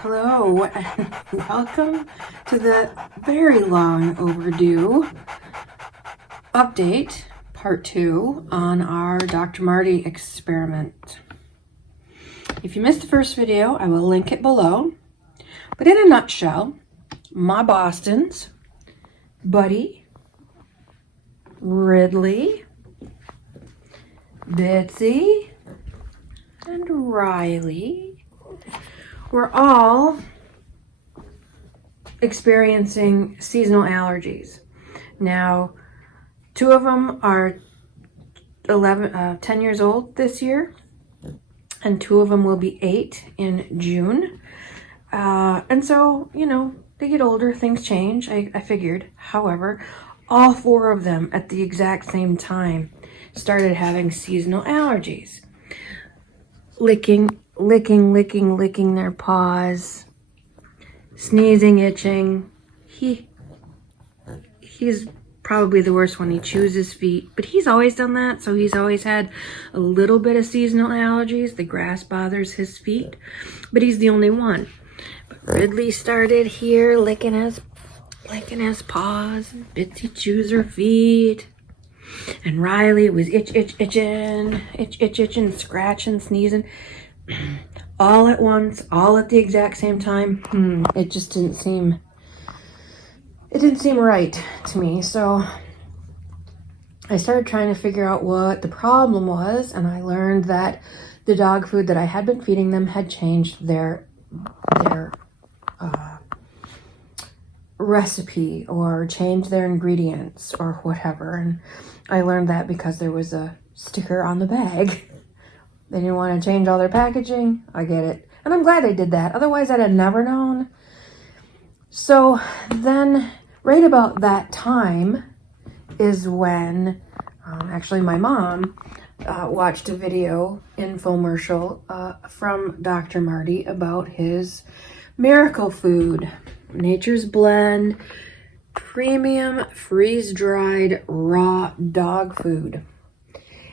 Hello, and welcome to the very long overdue update, part 2, on our Dr. Marty experiment. If you missed the first video, I will link it below. But in a nutshell, my Bostons, Buddy, Ridley, Bitsy, and Riley we're all experiencing seasonal allergies. Now, 2 of them are 10 years old this year, and 2 of them will be 8 in June. And so, you know, they get older, things change, I figured. However, all 4 of them at the exact same time started having seasonal allergies. Licking their paws, sneezing, itching. He's probably the worst one. He chews his feet, but he's always done that, so he's always had a little bit of seasonal allergies. The grass bothers his feet, but he's the only one. But Ridley started here licking his paws, and Bitsy chews her feet. And Riley was itching, scratching, sneezing, all at once, all at the exact same time. It just didn't seem right to me. So I started trying to figure out what the problem was, and I learned that the dog food that I had been feeding them had changed their recipe or changed their ingredients or whatever. And I learned that because there was a sticker on the bag. They didn't want to change all their packaging. I get it. And I'm glad they did that. Otherwise, I'd have never known. So then, right about that time is when, actually my mom watched a video infomercial from Dr. Marty about his miracle food. Nature's Blend premium freeze-dried raw dog food.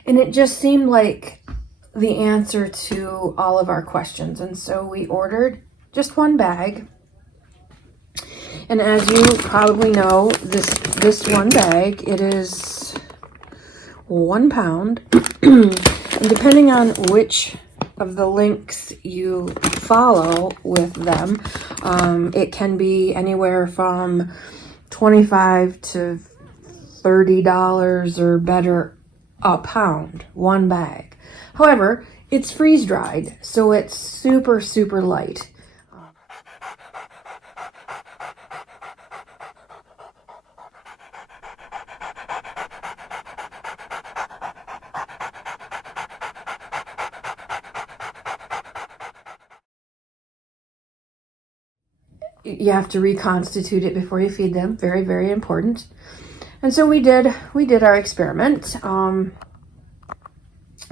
And it just seemed like the answer to all of our questions. And so we ordered just 1 bag. And as you probably know, this 1 bag, it is 1 pound. And depending on which of the links you follow with them, it can be anywhere from $25 to $30 or better a pound, 1 bag. However, it's freeze-dried, so it's super, super light. You have to reconstitute it before you feed them. Very, very important. And so we did our experiment.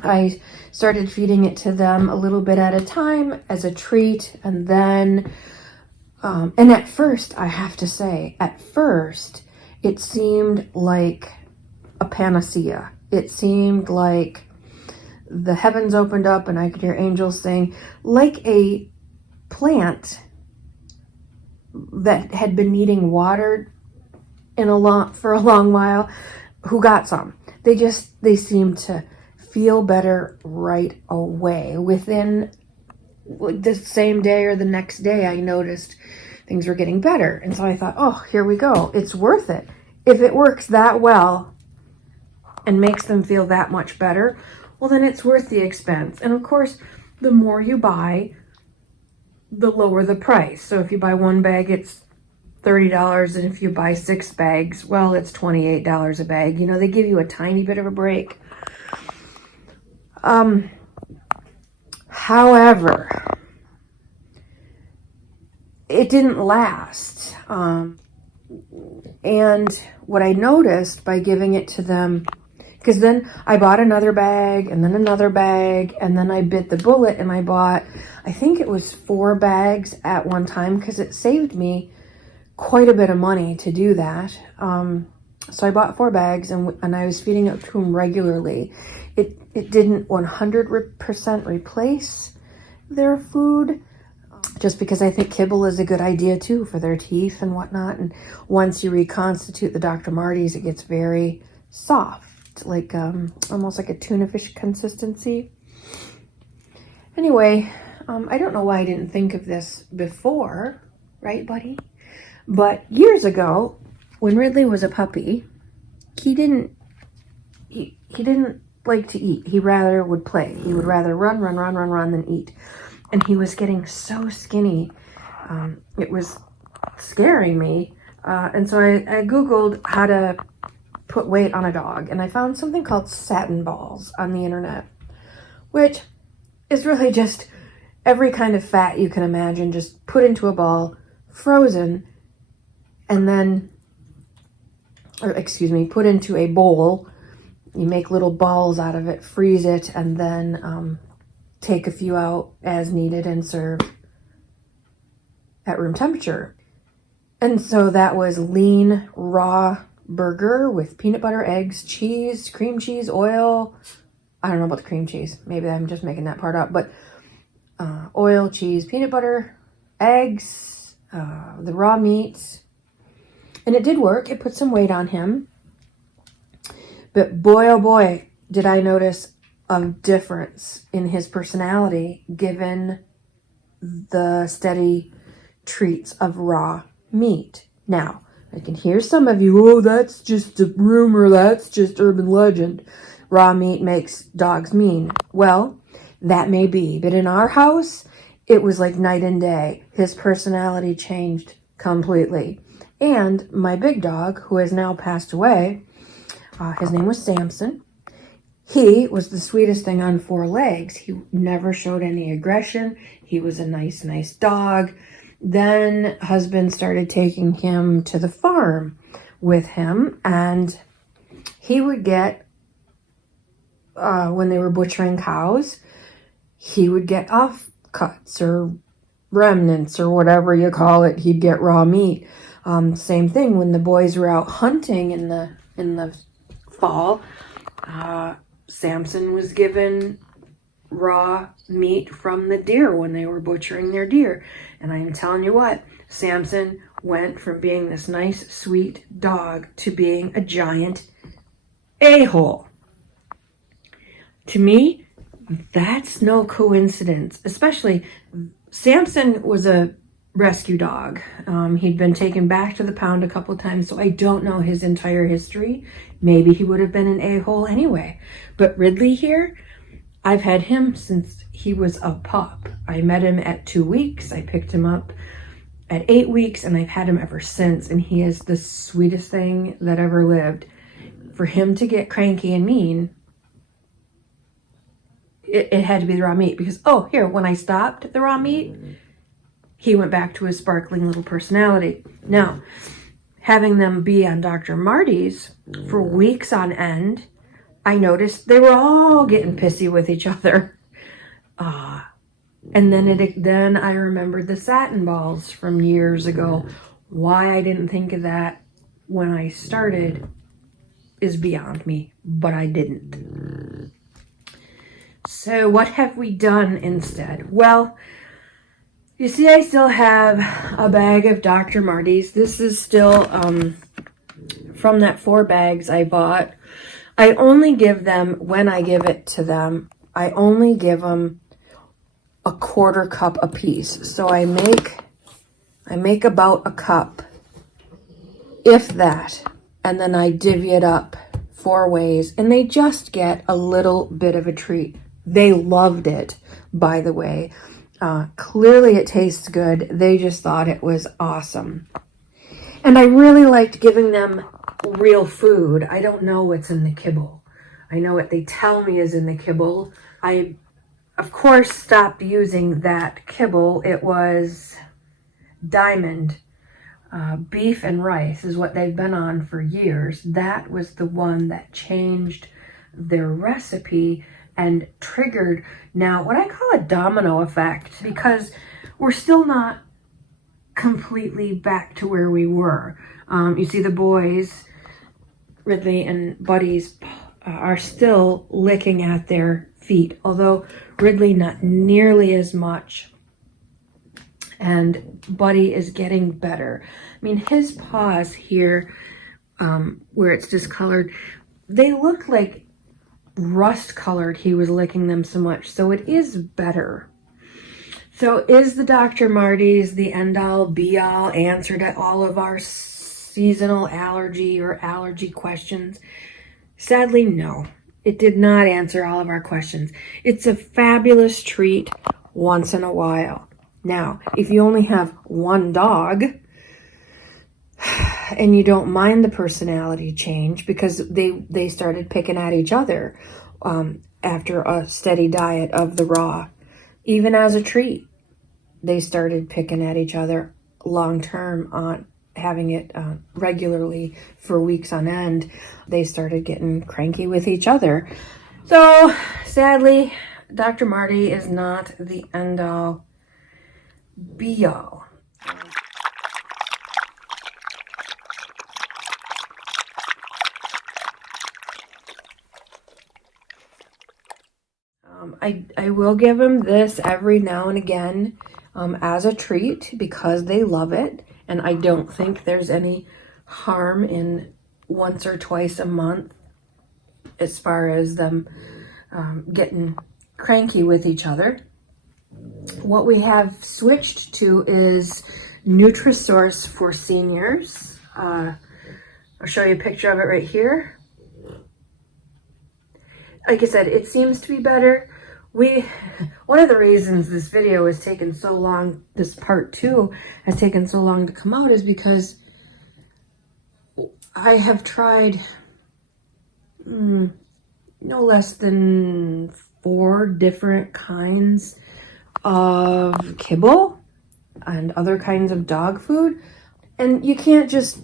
I started feeding it to them a little bit at a time as a treat, and then and at first, I have to say, it seemed like a panacea. It seemed like the heavens opened up and I could hear angels sing, like a plant that had been needing water for a long while, who got some. They seemed to feel better right away. Within the same day or the next day, I noticed things were getting better. And so I thought, oh, here we go. It's worth it. If it works that well and makes them feel that much better, well, then it's worth the expense. And of course, the more you buy, the lower the price. So if you buy 1 bag, it's $30. And if you buy 6 bags, well, it's $28 a bag. You know, they give you a tiny bit of a break. However, it didn't last. And what I noticed by giving it to them, because then I bought another bag and then another bag, and then I bit the bullet and I bought, I think it was 4 bags at one time, because it saved me quite a bit of money to do that. So I bought 4 bags and I was feeding it to them regularly. It didn't 100% replace their food just because I think kibble is a good idea too for their teeth and whatnot. And once you reconstitute the Dr. Marty's, it gets very soft, like almost like a tuna fish consistency. Anyway, I don't know why I didn't think of this before, right, buddy? But years ago, when Ridley was a puppy, he didn't like to eat. He rather would play. He would rather run than eat. And he was getting so skinny. It was scaring me. And so I Googled how to put weight on a dog. And I found something called satin balls on the internet, which is really just every kind of fat you can imagine, just put into a ball, frozen, and then, put into a bowl. You make little balls out of it, freeze it, and then take a few out as needed and serve at room temperature. And so that was lean, raw burger with peanut butter, eggs, cheese, cream cheese, oil. I don't know about the cream cheese. Maybe I'm just making that part up. But oil, cheese, peanut butter, eggs, the raw meats. And it did work. It put some weight on him. But boy, oh boy, did I notice a difference in his personality given the steady treats of raw meat. Now, I can hear some of you, oh, that's just a rumor, that's just urban legend. Raw meat makes dogs mean. Well, that may be, but in our house, it was like night and day. His personality changed completely. And my big dog, who has now passed away, his name was Samson. He was the sweetest thing on four legs. He never showed any aggression. He was a nice dog. Then husband started taking him to the farm with him, and he would get, when they were butchering cows, he would get offcuts or remnants or whatever you call it. He'd get raw meat. Same thing when the boys were out hunting in the fall. Samson was given raw meat from the deer when they were butchering their deer. And I'm telling you what, Samson went from being this nice, sweet dog to being a giant a-hole. To me, that's no coincidence. Especially, Samson was a rescue dog. He'd been taken back to the pound a couple times, so I don't know his entire history. Maybe he would have been an a-hole anyway. But Ridley here, I've had him since he was a pup. I met him at 2 weeks. I picked him up at 8 weeks, and I've had him ever since. And he is the sweetest thing that ever lived. For him to get cranky and mean, it had to be the raw meat. Because, when I stopped the raw meat, he went back to his sparkling little personality. Now, having them be on Dr. Marty's for weeks on end, I noticed they were all getting pissy with each other. And then I remembered the satin balls from years ago. Why I didn't think of that when I started is beyond me, but I didn't. So what have we done instead? Well, you see, I still have a bag of Dr. Marty's. This is still from that 4 bags I bought. I only give them, when I give it to them, I only give them a 1/4 cup a piece. So I make about a cup, if that, and then I divvy it up 4 ways, and they just get a little bit of a treat. They loved it, by the way. Clearly it tastes good. They just thought it was awesome. And I really liked giving them real food. I don't know what's in the kibble. I know what they tell me is in the kibble. I, of course, stopped using that kibble. It was Diamond. Beef and rice is what they've been on for years. That was the one that changed their recipe and triggered now what I call a domino effect, because we're still not completely back to where we were. You see the boys, Ridley and Buddies, are still licking at their feet, although Ridley not nearly as much and Buddy is getting better. I mean, his paws here, where it's discolored, they look like rust colored. He was licking them so much, so it is better. So is the Dr. Marty's the end-all be-all answer to all of our seasonal allergy or allergy questions? Sadly, no. It did not answer all of our questions. It's a fabulous treat once in a while. Now, if you only have one dog and you don't mind the personality change, because they started picking at each other after a steady diet of the raw, even as a treat, they started picking at each other long term on having it regularly for weeks on end. They started getting cranky with each other. So sadly, Dr. Marty is not the end all be all. I will give them this every now and again as a treat because they love it, and I don't think there's any harm in once or twice a month as far as them getting cranky with each other. What we have switched to is Nutrisource for seniors. I'll show you a picture of it right here. Like I said, it seems to be better. One of the reasons this video has taken so long, this part 2 has taken so long to come out, is because I have tried no less than 4 different kinds of kibble and other kinds of dog food, and you can't just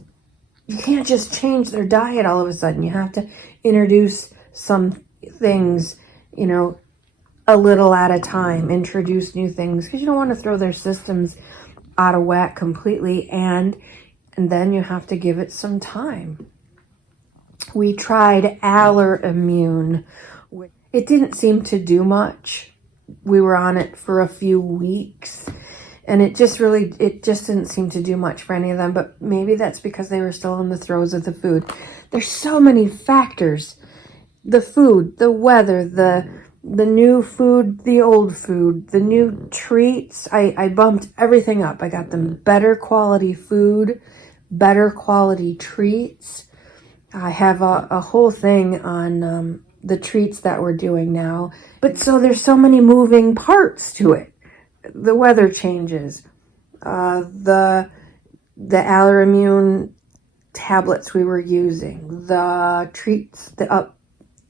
change their diet all of a sudden. You have to introduce some things, you know, a little at a time, introduce new things, because you don't want to throw their systems out of whack completely, and then you have to give it some time. We tried Allergy. It didn't seem to do much. We were on it for a few weeks, and it just didn't seem to do much for any of them, but maybe that's because they were still in the throes of the food. There's so many factors. The food, the weather, the new food, the old food, the new treats. I bumped everything up. I got them better quality food, better quality treats. I have a whole thing on the treats that we're doing now. But so there's so many moving parts to it. The weather changes. The Allergy tablets we were using. The treats, the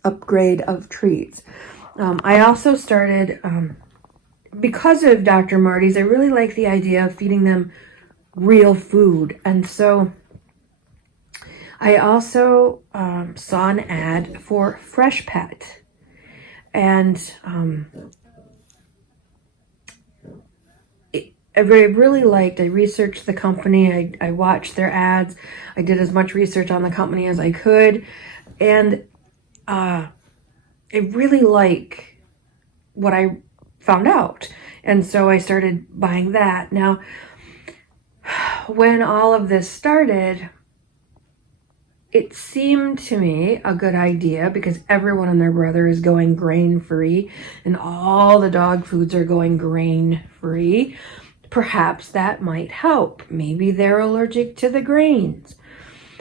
upgrade of treats. I also started, because of Dr. Marty's, I really like the idea of feeding them real food. And so I also saw an ad for Fresh Pet. And I really liked, I researched the company, I watched their ads, I did as much research on the company as I could, and I really like what I found out. And so I started buying that. Now, when all of this started, it seemed to me a good idea because everyone and their brother is going grain-free and all the dog foods are going grain-free. Perhaps that might help. Maybe they're allergic to the grains.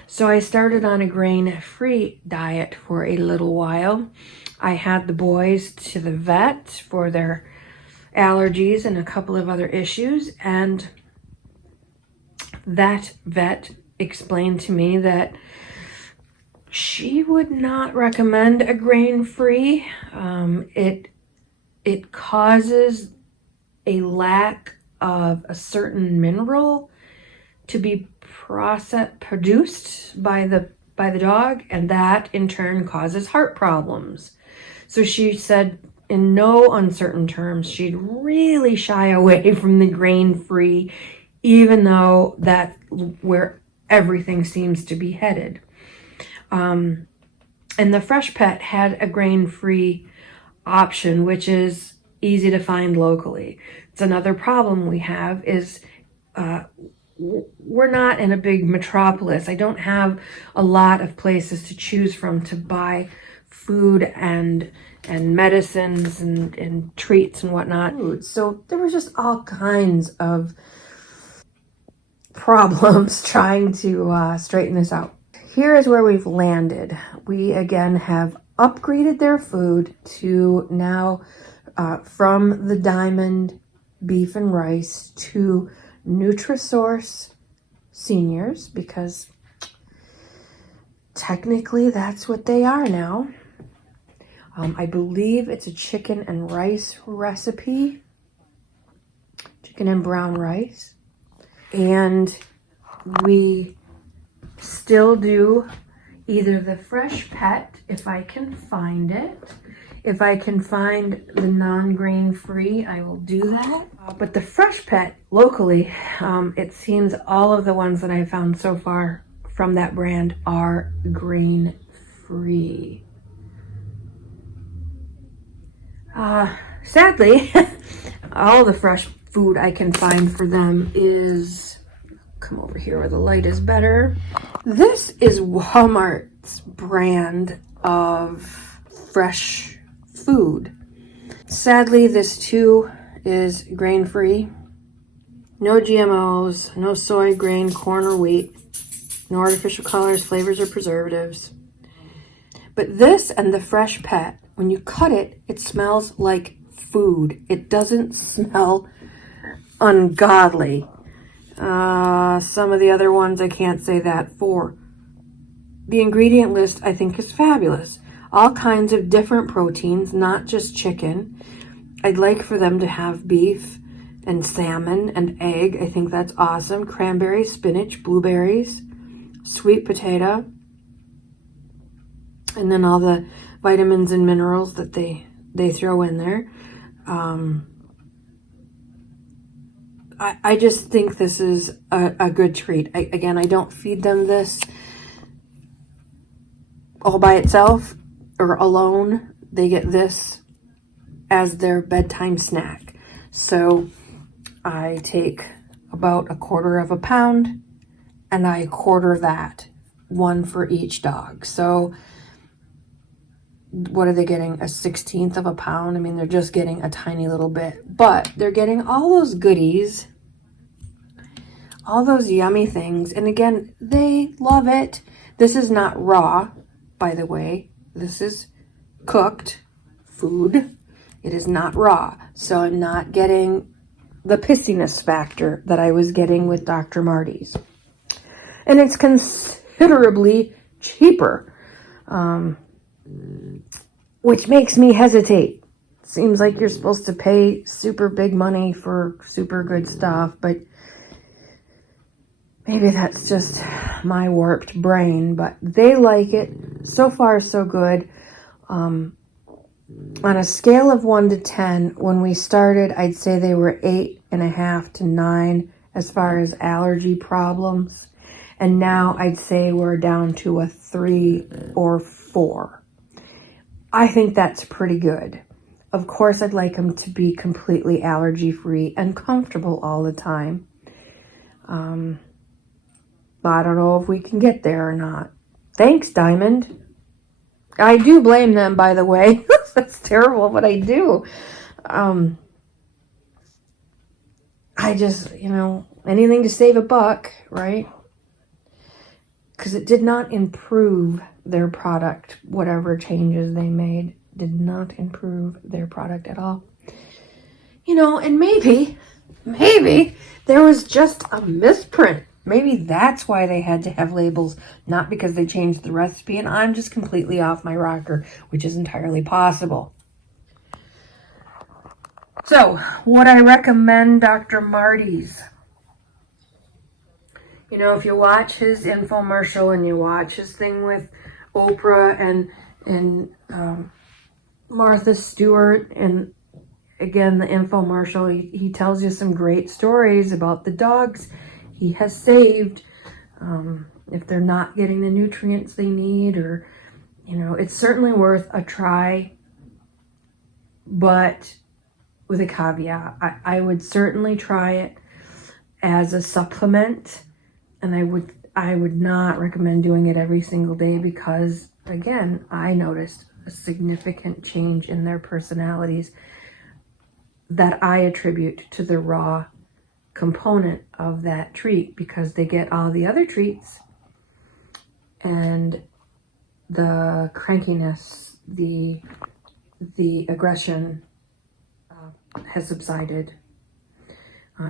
So I started on a grain-free diet for a little while. I had the boys to the vet for their allergies and a couple of other issues, and that vet explained to me that she would not recommend a grain-free. It causes a lack of a certain mineral to be produced by the dog, and that in turn causes heart problems. So she said in no uncertain terms she'd really shy away from the grain-free, even though that's where everything seems to be headed. And the Fresh Pet had a grain-free option, which is easy to find locally. It's another problem we have is we're not in a big metropolis. I don't have a lot of places to choose from to buy food and medicines and treats and whatnot. So there was just all kinds of problems trying to straighten this out. Here is where we've landed. We again have upgraded their food to now from the Diamond beef and rice to Nutrisource seniors, because technically that's what they are now. I believe it's a chicken and rice recipe, chicken and brown rice, and we still do either the fresh pet, if I can find it. If I can find the non-grain free, I will do that. But the fresh pet locally, it seems all of the ones that I've found so far from that brand are grain free. Sadly, all the fresh food I can find for them is, come over here where the light is better. This is Walmart's brand of fresh food. Sadly, this too is grain-free. No GMOs, no soy, grain, corn, or wheat. No artificial colors, flavors, or preservatives. But this and the fresh pet, when you cut it, it smells like food. It doesn't smell ungodly. Some of the other ones I can't say that for. The ingredient list I think is fabulous. All kinds of different proteins, not just chicken. I'd like for them to have beef and salmon and egg. I think that's awesome. Cranberry, spinach, blueberries, sweet potato, and then all the vitamins and minerals that they throw in there. I just think this is a good treat. Again, I don't feed them this all by itself or alone. They get this as their bedtime snack. So I take about 1/4 pound and I quarter that, one for each dog. So what are they getting? 1/16 pound? I mean, they're just getting a tiny little bit, but they're getting all those goodies, all those yummy things. And again, they love it. This is not raw, by the way. This is cooked food. It is not raw. So I'm not getting the pissiness factor that I was getting with Dr. Marty's. And it's considerably cheaper, which makes me hesitate. Seems like you're supposed to pay super big money for super good stuff, but maybe that's just my warped brain. But they like it. So far, so good. On a scale of 1 to 10, when we started, I'd say they were 8.5 to 9 as far as allergy problems. And now I'd say we're down to a 3 or 4. I think that's pretty good. Of course, I'd like them to be completely allergy-free and comfortable all the time. But I don't know if we can get there or not. Thanks, Diamond. I do blame them, by the way. That's terrible, but I do. I just, anything to save a buck, right? Because it did not improve their product. Whatever changes they made did not improve their product at all. And maybe there was just a misprint. Maybe that's why they had to have labels, not because they changed the recipe, and I'm just completely off my rocker, which is entirely possible. So, would I recommend Dr. Marty's? If you watch his infomercial and you watch his thing with Oprah and Martha Stewart, and again, the infomercial, he tells you some great stories about the dogs he has saved, if they're not getting the nutrients they need, or, it's certainly worth a try. But with a caveat. I would certainly try it as a supplement, and I would not recommend doing it every single day because, again, I noticed a significant change in their personalities that I attribute to the raw component of that treat, because they get all the other treats and the crankiness, the aggression has subsided.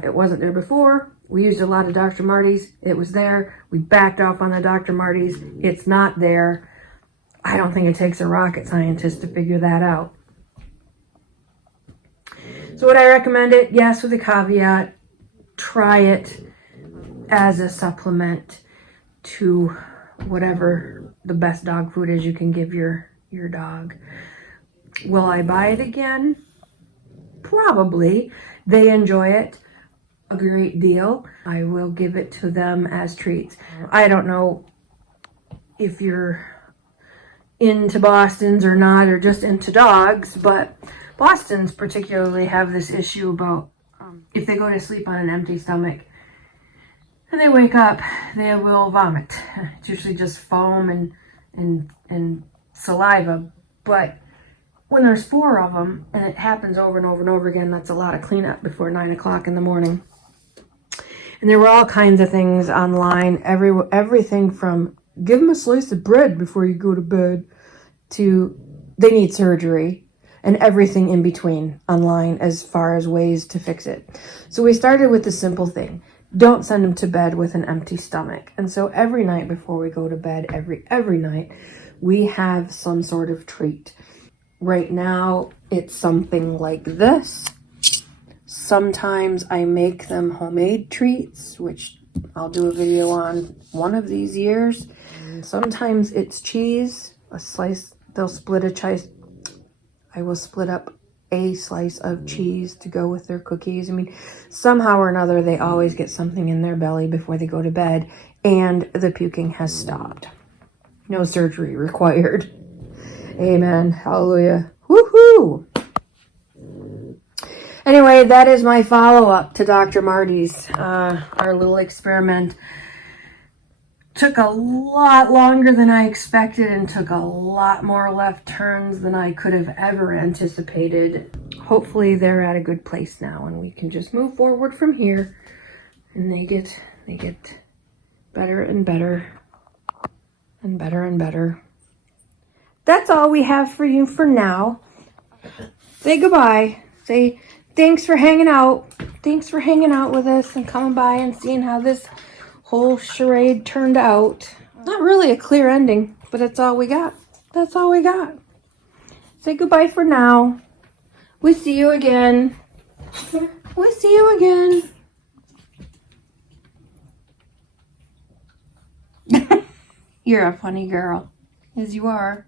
It wasn't there before. We used a lot of Dr. Marty's. It was there. We backed off on the Dr. Marty's. It's not there. I don't think it takes a rocket scientist to figure that out. So would I recommend it? Yes, with a caveat. Try it as a supplement to whatever the best dog food is you can give your dog. Will I buy it again? Probably. They enjoy it a great deal. I will give it to them as treats. I don't know if you're into Bostons or not, or just into dogs, but Bostons particularly have this issue about if they go to sleep on an empty stomach and they wake up, they will vomit. It's usually just foam and saliva, but when there's 4 of them and it happens over and over and over again, that's a lot of cleanup before 9 o'clock in the morning. And there were all kinds of things online, everything from give them a slice of bread before you go to bed to they need surgery, and everything in between online as far as ways to fix it. So we started with the simple thing. Don't send them to bed with an empty stomach. And so every night before we go to bed, every night, we have some sort of treat. Right now, it's something like this. Sometimes I make them homemade treats, which I'll do a video on one of these years. And sometimes it's cheese, a slice. They'll split a choice. I will split up a slice of cheese to go with their cookies. I mean, somehow or another, they always get something in their belly before they go to bed, and the puking has stopped. No surgery required. Amen. Hallelujah. Woohoo! Anyway, that is my follow-up to Dr. Marty's. Our little experiment took a lot longer than I expected and took a lot more left turns than I could have ever anticipated. Hopefully they're at a good place now and we can just move forward from here, and they get better and better and better and better. That's all we have for you for now. Say goodbye. Say thanks for hanging out. Thanks for hanging out with us and coming by and seeing how this whole charade turned out. Not really a clear ending, but that's all we got. That's all we got. Say goodbye for now. We see you again. We see you again. You're a funny girl, as you are.